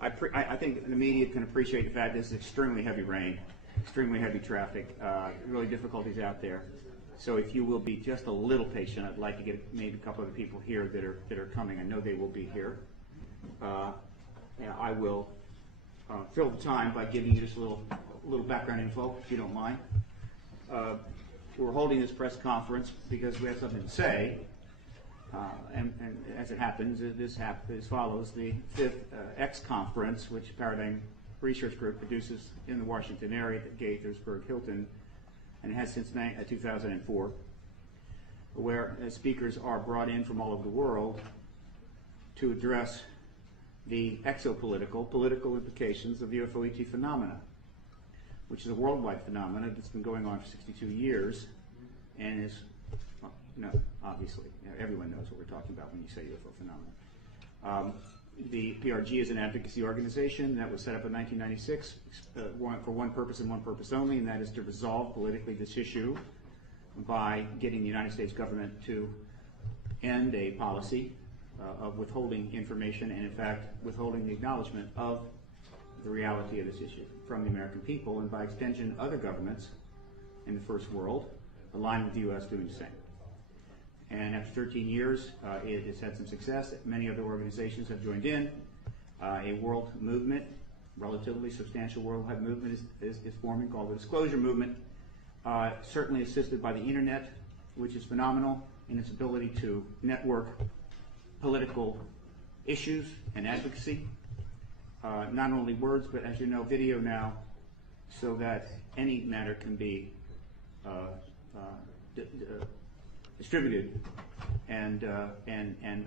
I think the media can appreciate the fact this is extremely heavy rain, extremely heavy traffic, really difficulties out there. So if you will be just a little patient, I'd like to get maybe a couple of the people here that are coming. I know they will be here. I will fill the time by giving you just a little background info, if you don't mind. We're holding this press conference because we have something to say. And as it happens, this follows the 5th X conference, which Paradigm Research Group produces in the Washington area at Gaithersburg Hilton, and has since 2004, where speakers are brought in from all over the world to address the political implications of UFO ET phenomena, which is a worldwide phenomenon that's been going on for 62 years and is, well, obviously, everyone knows what we're talking about when you say UFO phenomena. The PRG is an advocacy organization that was set up in 1996 for one purpose and one purpose only, and that is to resolve politically this issue by getting the United States government to end a policy of withholding information and, in fact, withholding the acknowledgement of the reality of this issue from the American people, and by extension, other governments in the first world aligned with the U.S. doing the same. And after 13 years, it has had some success. Many other organizations have joined in. A world movement, relatively substantial worldwide movement, is forming, called the Disclosure Movement, certainly assisted by the internet, which is phenomenal in its ability to network political issues and advocacy. Not only words, but as you know, video now, so that any matter can be distributed, and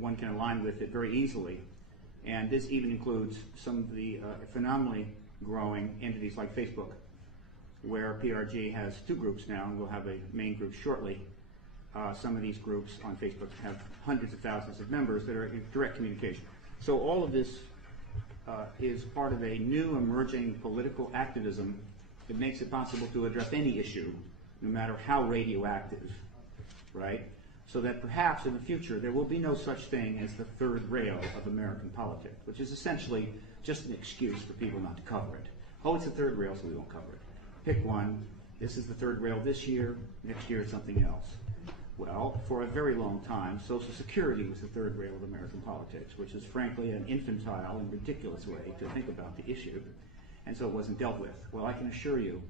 one can align with it very easily. And this even includes some of the phenomenally growing entities like Facebook, where PRG has 2 groups now, and we'll have a main group shortly. Some of these groups on Facebook have hundreds of thousands of members that are in direct communication. So all of this is part of a new emerging political activism that makes it possible to address any issue, no matter how radioactive, right? So that perhaps in the future there will be no such thing as the third rail of American politics, which is essentially just an excuse for people not to cover it. Oh, it's the third rail, so we won't cover it. Pick one. This is the third rail this year. Next year it's something else. Well, for a very long time, Social Security was the third rail of American politics, which is frankly an infantile and ridiculous way to think about the issue, and so it wasn't dealt with. Well, I can assure you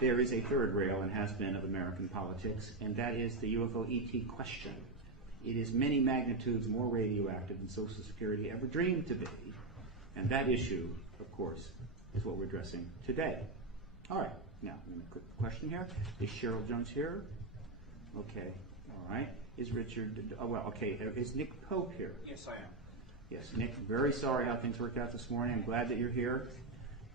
there is a third rail, and has been, of American politics, and that is the UFO ET question. It is many magnitudes more radioactive than Social Security ever dreamed to be, and that issue, of course, is what we're addressing today. All right, now, a quick question here. Is Cheryl Jones here? Okay, all right. Is Richard, is Nick Pope here? Yes, I am. Yes, Nick, very sorry how things worked out this morning. I'm glad that you're here.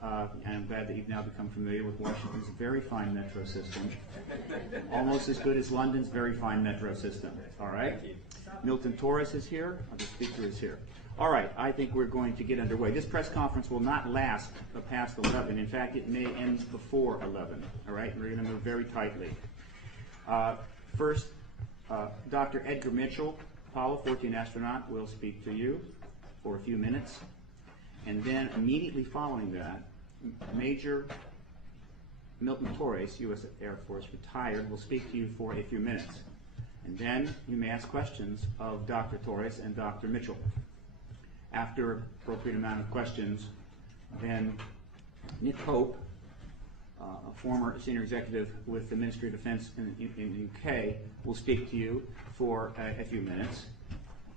And I'm glad that you've now become familiar with Washington's very fine metro system. Almost as good as London's very fine metro system. All right? Milton Torres is here. The speaker is here. All right, I think we're going to get underway. This press conference will not last past 11. In fact, it may end before 11. All right? We're going to move very tightly. First, Dr. Edgar Mitchell, Apollo 14 astronaut, will speak to you for a few minutes. And then immediately following that, Major Milton Torres, U.S. Air Force, retired, will speak to you for a few minutes. And then you may ask questions of Dr. Torres and Dr. Mitchell. After appropriate amount of questions, then Nick Pope, a former senior executive with the Ministry of Defense in the UK, will speak to you for a few minutes.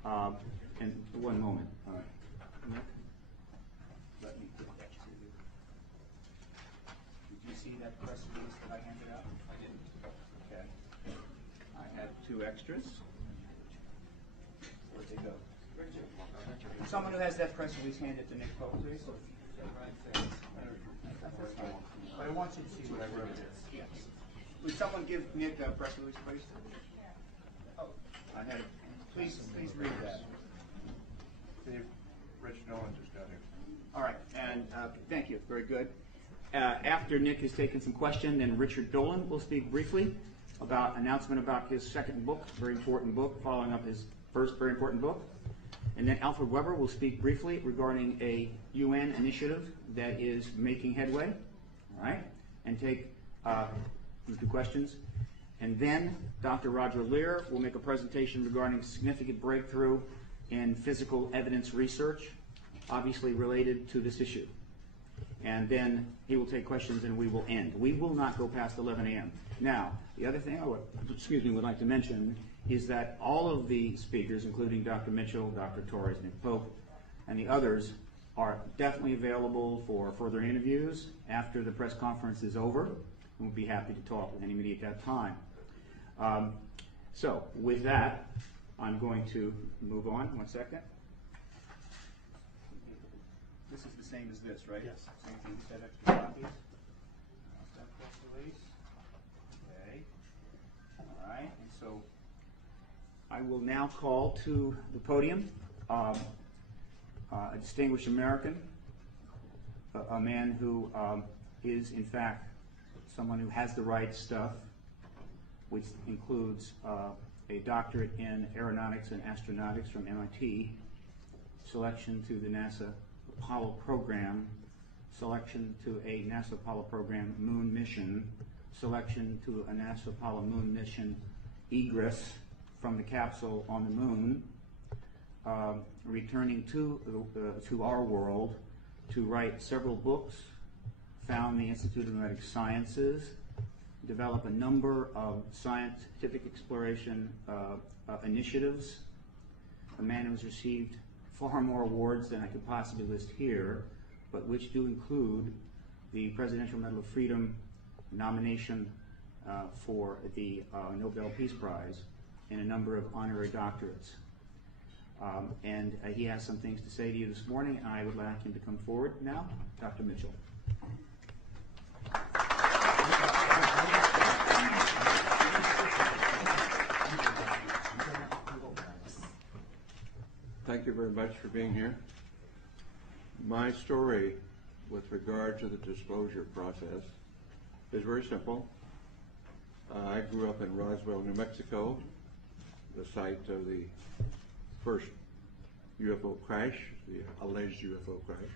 And one moment. Nick? Let me get that to you. Did you see that press release that I handed out? I didn't. Okay. I have 2 extras. Where'd they go? Someone who has that press release, hand it to Nick Pope, please. But I want you to see what I wrote. Yes. Would someone give Nick a press release, please? Oh, I had it. Please read that. Rich Nolan just got here. All right, and thank you. Very good. After Nick has taken some questions, then Richard Dolan will speak briefly about announcement about his second book, very important book, following up his first very important book. And then Alfred Weber will speak briefly regarding a UN initiative that is making headway, all right, and take a few questions. And then Dr. Roger Lear will make a presentation regarding significant breakthrough in physical evidence research, obviously related to this issue. And then he will take questions and we will end. We will not go past 11 a.m. Now, the other thing I would like to mention is that all of the speakers, including Dr. Mitchell, Dr. Torres, Nick Pope, and the others, are definitely available for further interviews after the press conference is over. We'll be happy to talk with anybody at that time. So, with that, I'm going to move on. 1 second. This is the same as this, right? Yes. Same thing, set extra copies. That press release. Okay. All right. And so I will now call to the podium a distinguished American, a man who is, in fact, someone who has the right stuff, which includes a doctorate in aeronautics and astronautics from MIT, selection to the NASA Apollo program, selection to a NASA Apollo program moon mission, selection to a NASA Apollo moon mission egress from the capsule on the moon, returning to our world to write several books, found the Institute of Medical Sciences, develop a number of scientific exploration initiatives, a man who has received far more awards than I could possibly list here, but which do include the Presidential Medal of Freedom nomination for the Nobel Peace Prize and a number of honorary doctorates. And he has some things to say to you this morning, and I would like him to come forward now. Dr. Mitchell. Thank you very much for being here. My story with regard to the disclosure process is very simple. I grew up in Roswell, New Mexico, the site of the first UFO crash, the alleged UFO crash.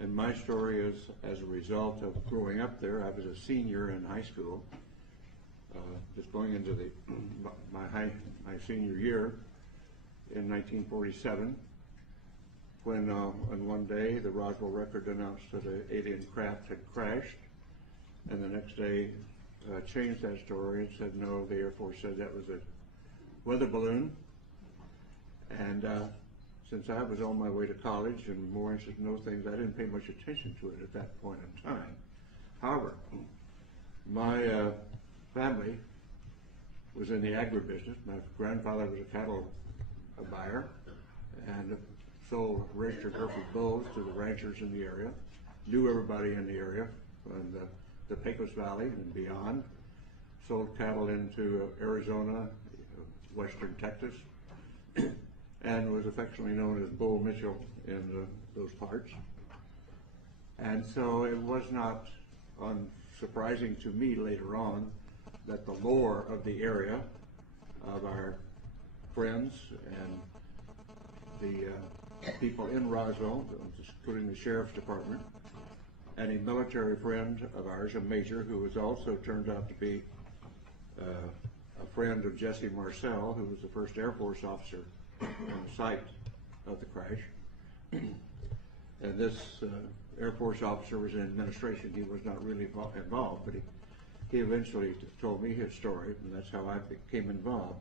And my story is as a result of growing up there. I was a senior in high school, just going into my senior year in 1947, when on one day the Roswell Record announced that an alien craft had crashed, and the next day changed that story and said no, the Air Force said that was a weather balloon. And since I was on my way to college and more interested in those things, I didn't pay much attention to it at that point in time. However, my family was in the agribusiness. My grandfather was a cattle buyer and sold registered Hereford bulls to the ranchers in the area, knew everybody in the area, and the Pecos Valley and beyond, sold cattle into Arizona, western Texas, and was affectionately known as Bull Mitchell in those parts. And so it was not unsurprising to me later on that the lore of the area, of our friends and the people in Roswell, including the sheriff's department, and a military friend of ours, a major, who was also turned out to be a friend of Jesse Marcel, who was the first Air Force officer on the site of the crash. And this Air Force officer was in administration. He was not really involved, but he eventually told me his story, and that's how I became involved.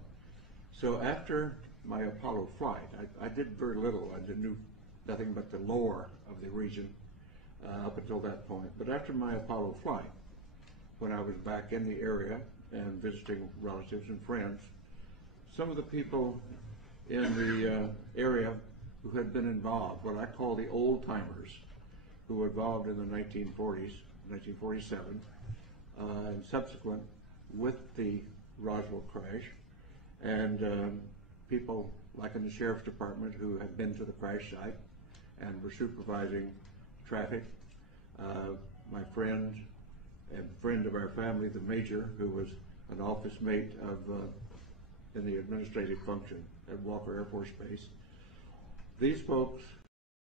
So after my Apollo flight, I did very little. I knew nothing but the lore of the region up until that point. But after my Apollo flight, when I was back in the area and visiting relatives and friends, some of the people in the area who had been involved, what I call the old timers, who were involved in the 1940s, 1947, and subsequent with the Roswell crash, and people like in the sheriff's department who had been to the crash site and were supervising traffic. My friend and friend of our family, the major, who was an office mate of in the administrative function at Walker Air Force Base, These folks